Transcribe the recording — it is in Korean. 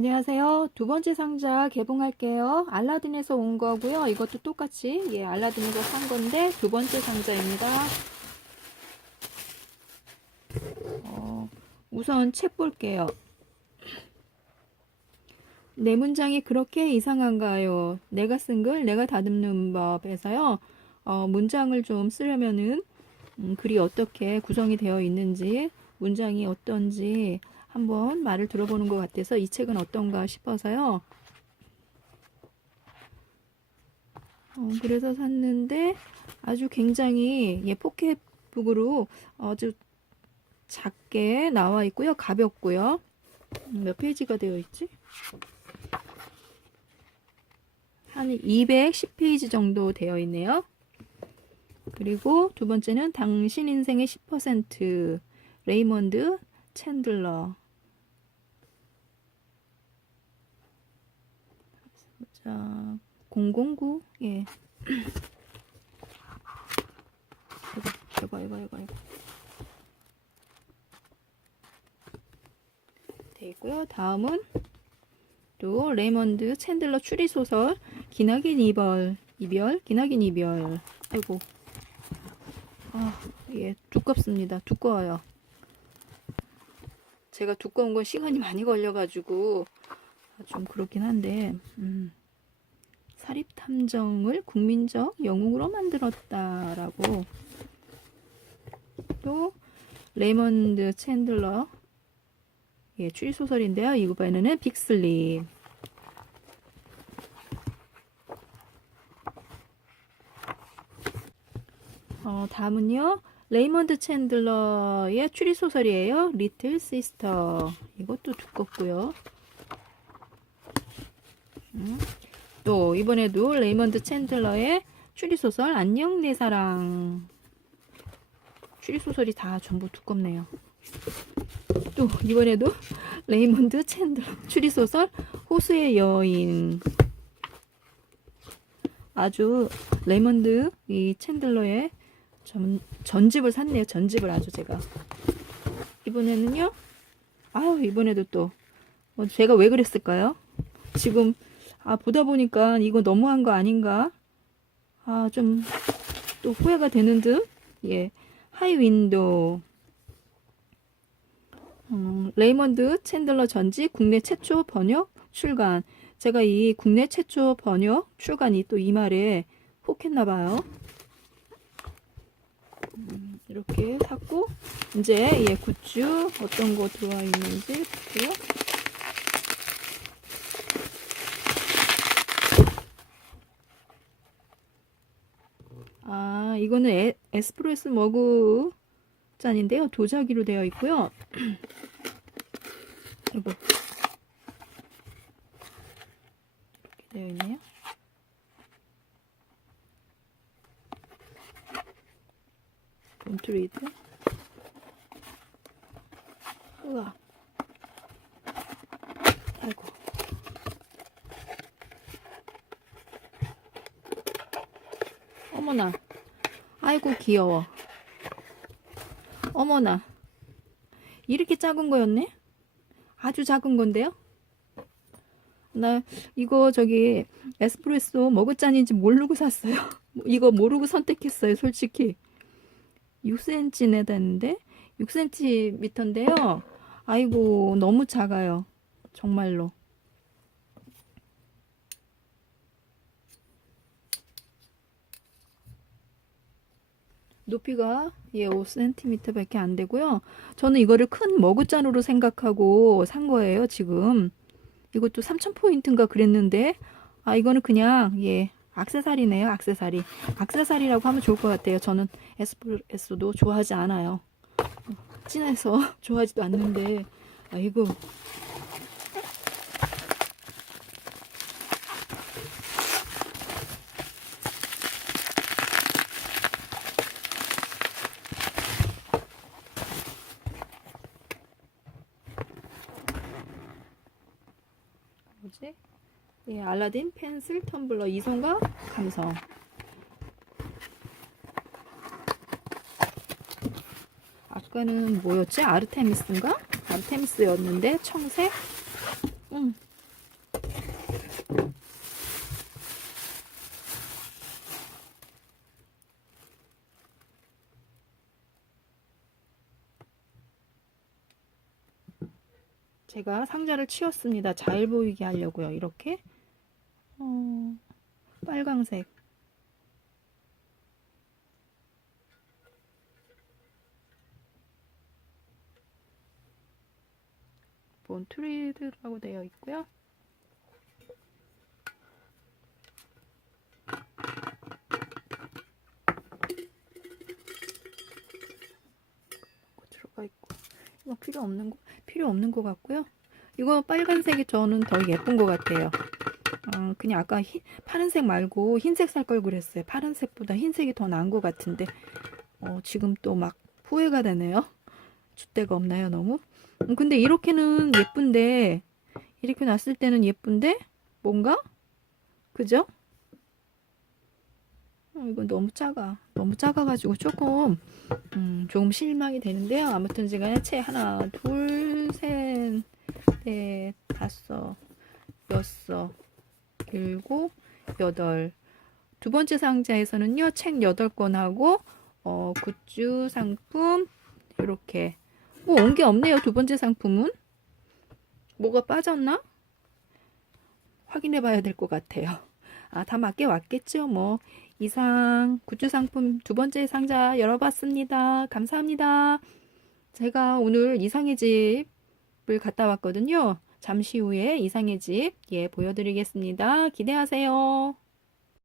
안녕하세요. 두 번째 상자 개봉할게요. 알라딘에서 온 거고요. 이것도 똑같이 예, 알라딘에서 산 건데 두 번째 상자입니다. 어, 우선 책 볼게요. 내 문장이 그렇게 이상한가요? 내가 쓴 글 내가 다듬는 법에서요. 어, 문장을 좀 쓰려면은 음, 글이 어떻게 구성이 되어 있는지 문장이 어떤지 한번 말을 들어보는 것 같아서 이 책은 어떤가 싶어서요. 어, 그래서 샀는데 아주 굉장히 예, 포켓북으로 아주 작게 나와 있고요. 가볍고요. 음, 몇 페이지가 되어 있지? 한 210페이지 정도 되어 있네요. 그리고 두 번째는 당신 인생의 10% 레이먼드 챈들러 자, 009 예. 이거 이거 이거 이거 돼 있고요. 다음은 또 레이먼드 챈들러 추리 소설 기나긴 이별 이별 기나긴 이별 아이고 아, 예, 두껍습니다. 두꺼워요. 제가 두꺼운 건 시간이 많이 걸려가지고 좀 그렇긴 한데 음, 사립 탐정을 국민적 영웅으로 만들었다라고 또 레이먼드 챈들러 예, 추리 소설인데요. 이번에는 빅슬립 어, 다음은요. 레이먼드 챈들러의 추리 소설이에요. 리틀 시스터. 이것도 두껍고요. 음. 또 이번에도 레이먼드 챈들러의 추리 소설 안녕 내 사랑. 추리 소설이 다 전부 두껍네요. 또 이번에도 레이먼드 챈들러 추리 소설 호수의 여인. 아주 레이먼드 이 챈들러의 전, 전집을 샀네요. 전집을 아주 제가. 이번에는요. 아유, 이번에도 또. 어, 제가 왜 그랬을까요? 지금, 아, 보다 보니까 이거 너무한 거 아닌가? 아, 좀, 또 후회가 되는 듯? 예. 하이 윈도우. 음, 레이먼드 챈들러 전집 국내 최초 번역 출간. 제가 이 국내 최초 번역 출간이 또 이 말에 혹했나봐요. 음, 이렇게 샀고 이제 예 굿즈 어떤 거 들어와 있는지 볼게요. 아 이거는 에, 에스프레소 머그 잔인데요. 도자기로 되어 있고요. 이거 이렇게 되어 있네요. 본트리드 우와 아이고 어머나 아이고 귀여워. 어머나. 이렇게 작은 거였네? 아주 작은 건데요? 나 이거 저기 에스프레소 머그잔인지 모르고 샀어요. 이거 모르고 선택했어요 솔직히. 6cm 되는데? 6cm인데요. 아이고 너무 작아요. 정말로. 높이가 예 5cm밖에 안 되고요. 저는 이거를 큰 머그잔으로 생각하고 산 거예요, 지금. 이것도 3,000포인트인가 그랬는데 아 이거는 그냥 예 악세사리네요, 악세사리. 악세사리라고 하면 좋을 것 같아요. 저는 에스프레소도 좋아하지 않아요. 진해서 좋아하지도 않는데, 아이고. 뭐지? 예, 알라딘 펜슬 텀블러 이송과 감성. 아까는 뭐였지? 아르테미스인가? 아르테미스였는데 청색? 응, 제가 상자를 치웠습니다. 잘 보이게 하려고요. 이렇게 어, 빨강색 몬트리드라고 되어 있고요. 들어가 있고 이거 필요 없는 거 필요 없는 것 같고요. 이거 빨간색이 저는 더 예쁜 것 같아요. 어, 그냥 아까 흰, 파란색 말고 흰색 살 걸 그랬어요. 파란색보다 흰색이 더 나은 것 같은데 어, 지금 또 막 후회가 되네요. 줏대가 없나요, 너무? 음, 근데 이렇게는 예쁜데 이렇게 놨을 때는 예쁜데 뭔가 그죠? 어, 이건 너무 작아. 너무 작아가지고 조금 음, 조금 실망이 되는데요. 아무튼 제가 채 하나, 둘, 셋, 넷, 다섯, 여섯, 일곱, 여덟. 두 번째 상자에서는요, 책 여덟 권 하고, 어, 굿즈 상품, 이렇게. 뭐, 온 게 없네요, 두 번째 상품은. 뭐가 빠졌나? 확인해 봐야 될 것 같아요. 아, 다 맞게 왔겠죠, 뭐. 이상 굿즈 상품 두 번째 상자 열어봤습니다. 감사합니다. 제가 오늘 이상의 집을 갔다 왔거든요. 잠시 후에 이상의 집, 예, 보여드리겠습니다. 기대하세요.